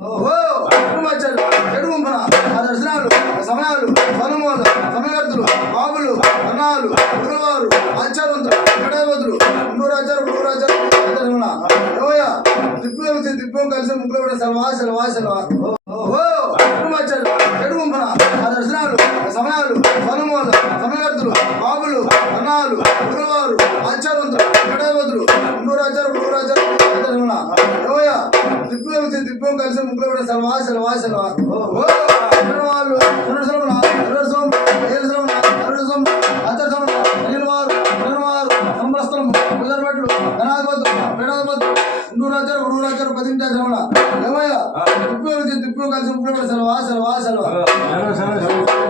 ఓహో కుటుంబాచార్యులు చెడు ఆ దర్శనాలు సమయాలు సనుమోలు సమయవర్తులు బాబులు అన్నాలు గురువారు ఆచారవంతులు కడవతులు మూడు ఆచారం మూడు ఆచారం ఏమయ్య దిప్పు కలిసి ముగ్గులు కూడా సెలవా సెలవా సెలవా. ఓహో కుటుంబాచార్యులు చెడు ఆ దర్శనాలు సమయాలు సనుమోలు సమయవర్తులు బాబులు అన్నాలు గురువారు ఆచారవంతులు కడవతులు మూడు ఆచారం మూడు ఆచారం దిప్పు కలిసి ముగ్గులు కూడా సెలవా సెలవా సెలవా వాళ్ళు దిప్పు కలిసి ముగ్గులు కూడా సెలవా సెలవా సెలవా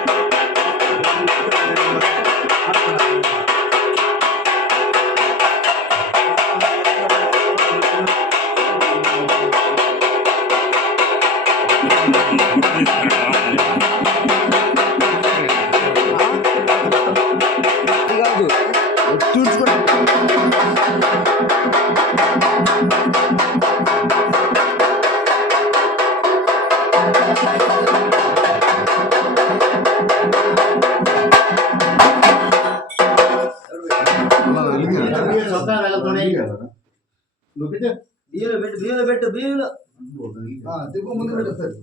బియ్యంలో పెట్టు బియ్యంలో పెట్టు బియ్యంలో ఆ, దిప్పు ముందు పెట్టేస్తారు